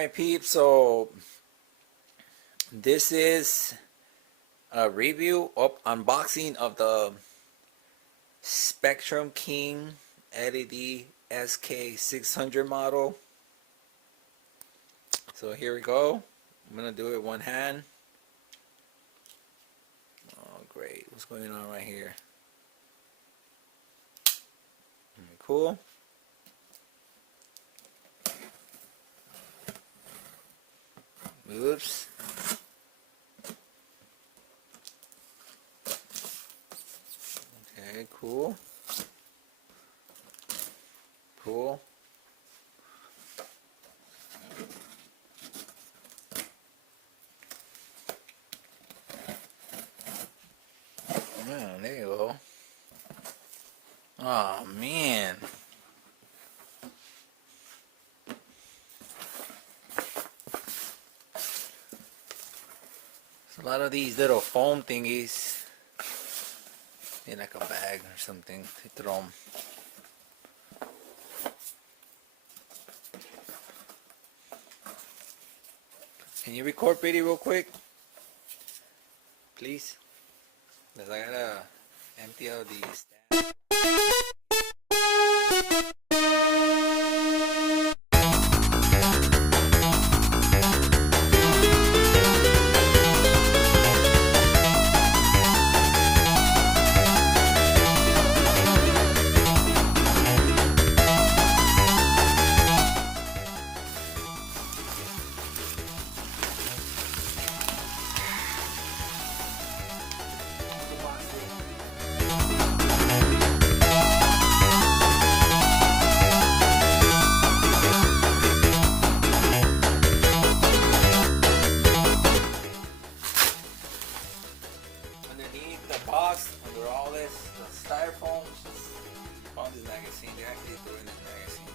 my peeps. So this is a review unboxing of the Spectrum King LED SK600 model. So here we go. I'm gonna do it one hand. Oh great, what's going on right here? Cool. Oops. Okay, cool. Cool. Yeah, there you go. Oh man. A lot of these little foam thingies in like a bag or something to throw them. Can you record pretty real quick? Please? Because I gotta empty out these. Underneath the box, under all this, the styrofoam, just found this magazine. They actually threw in this magazine.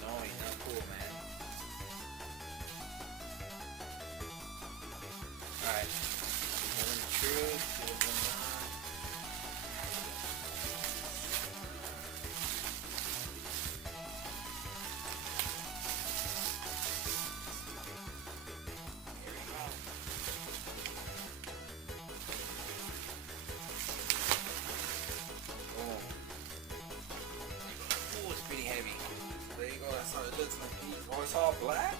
No, he's not cool, man. Alright. Telling the truth, see what's going on. Here we go. Boom. Ooh, it's pretty heavy. There you go, that's how it looks like. Oh, it's all black?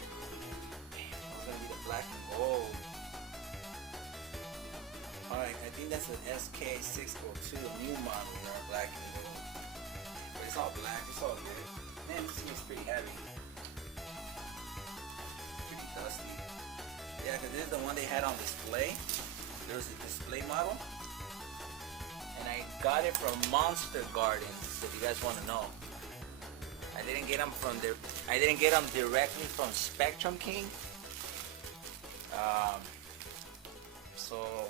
Damn, it's gonna be the black and gold. Alright, I think that's an SK600, a new model. They're black and gold. But it's all black, it's all good. Man, this thing is pretty heavy. Pretty dusty. Yeah, because this is the one they had on display. There was a display model. And I got it from Monster Gardens, if you guys want to know. I didn't get them from there. I didn't get them directly from Spectrum King. So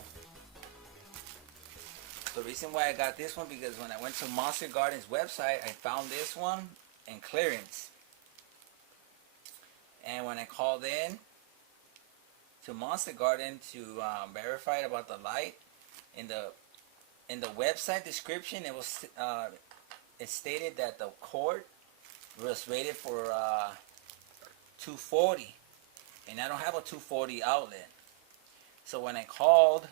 the reason why I got this one, because when I went to Monster Gardens website, I found this one in clearance. And when I called in to Monster Garden to verify about the light, in the website description, it was it stated that the cord was rated for 240, and I don't have a 240 outlet. So when I called,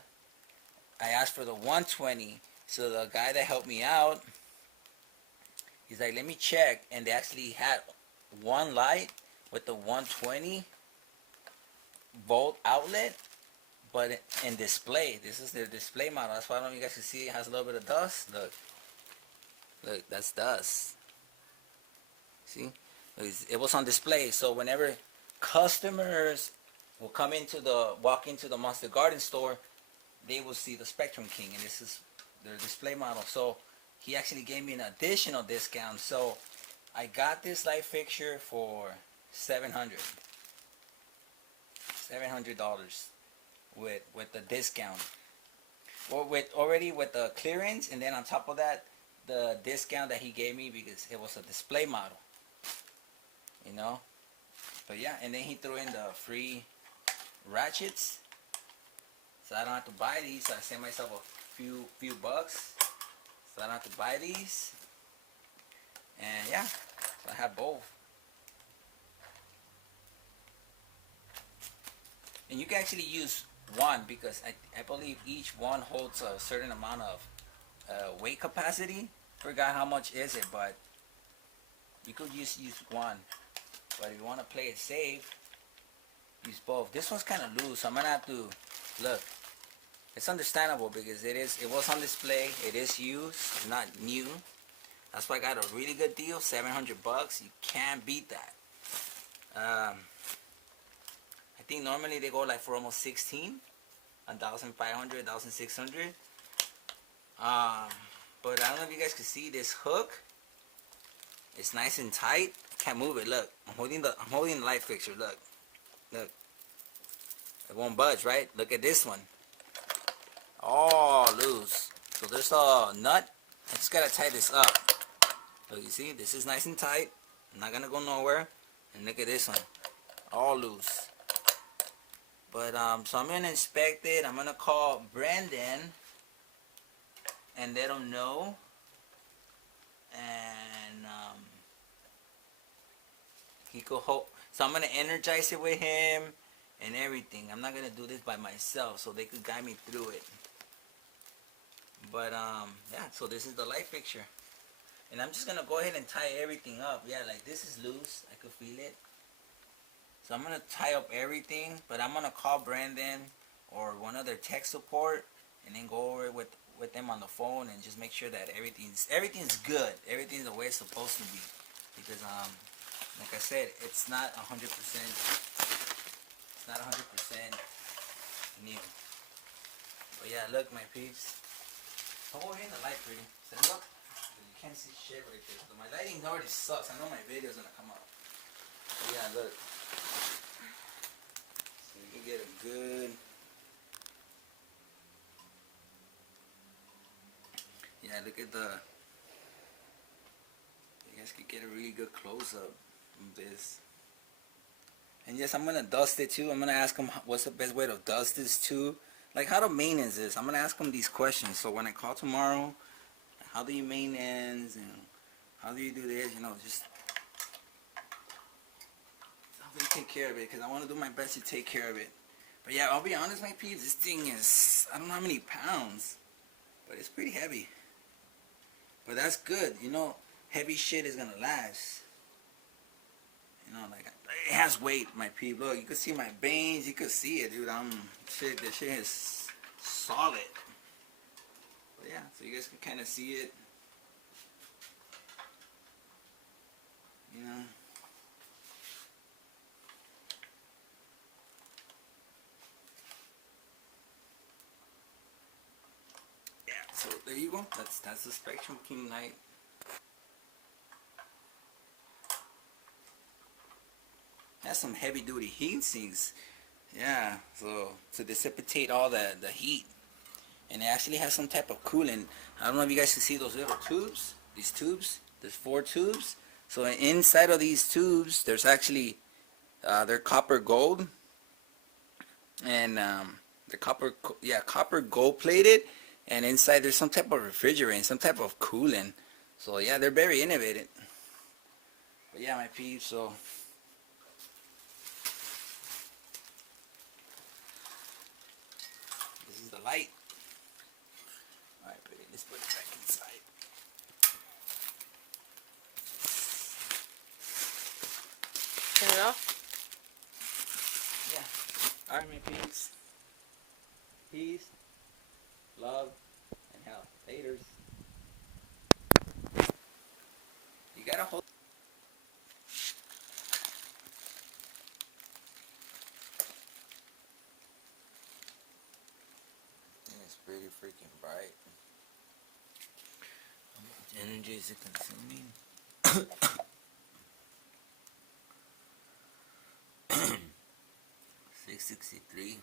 I asked for the 120. So the guy that helped me out, he's like, let me check, and they actually had one light with the 120 volt outlet, but in display. This is their display model. That's why I don't know if you guys can see it has a little bit of dust. Look, that's dust. See, it was on display. So whenever customers will walk into the Monster Garden store, they will see the Spectrum King, and this is their display model. So he actually gave me an additional discount. So I got this light fixture for $700 with the discount, or already with the clearance, and then on top of that, the discount that he gave me because it was a display model, you know. But yeah, and then he threw in the free ratchets, so I don't have to buy these. So I saved myself a few bucks, so I don't have to buy these. And yeah, so I have both. And you can actually use one because I believe each one holds a certain amount of weight capacity. Forgot how much is it, but you could just use one. But if you want to play it safe, use both. This one's kind of loose, so I'm gonna have to look. It's understandable because it was on display. It is used. It's not new. That's why I got a really good deal, $700. You can't beat that. I think normally they go like for almost 16, 1,500, 1,600. But I don't know if you guys can see this hook. It's nice and tight. Can't move it. Look, I'm holding the light fixture. Look. It won't budge, right? Look at this one. All loose. So there's a nut. I just gotta tie this up. Look, you see, this is nice and tight. I'm not gonna go nowhere. And look at this one. All loose. But so I'm gonna inspect it. I'm gonna call Brandon and let him know. And he could hope. So I'm gonna energize it with him and everything. I'm not gonna do this by myself, so they could guide me through it. But yeah. So this is the light fixture, and I'm just gonna go ahead and tie everything up. Yeah, like this is loose. I could feel it. So I'm gonna tie up everything, but I'm gonna call Brandon or one of their tech support, and then go over it with them on the phone and just make sure that everything's good. Everything's the way it's supposed to be, because like I said, it's not 100%. It's not 100% new. But yeah, look, my peeps. Come over here in the light, pretty. Stand up. You can't see shit right there. So my lighting already sucks. I know my video's gonna come out. But yeah, look. So you can get a good. Yeah, look at the. You guys can get a really good close up of this. And yes, I'm gonna dust it too. I'm gonna ask them what's the best way to dust this too. Like how to maintenance this. I'm gonna ask them these questions. So when I call tomorrow, how do you maintenance and how do you do this? You know, just how do you take care of it? Because I want to do my best to take care of it. But yeah, I'll be honest, my peeps. This thing is, I don't know how many pounds, but it's pretty heavy. But that's good. You know, heavy shit is gonna last. You know, like it has weight, my people. Look, you can see my veins. You can see it, dude. The shit is solid. But yeah, so you guys can kind of see it. You know. Yeah. So there you go. That's the Spectrum King light. Has some heavy duty heat sinks. Yeah, so to dissipate all the heat. And it actually has some type of coolant. I don't know if you guys can see those little tubes. These tubes. There's 4 tubes. So inside of these tubes, there's actually they're copper gold. And they're copper gold plated. And inside there's some type of refrigerant, some type of coolant. So yeah, they're very innovative. But yeah, my peeps, so this is the light. Alright, let's put it back inside. Turn it off? Yeah. Alright, my peeps. Peace, love, and health. Laters. You gotta hold. It's pretty freaking bright. How much energy is it consuming? 663.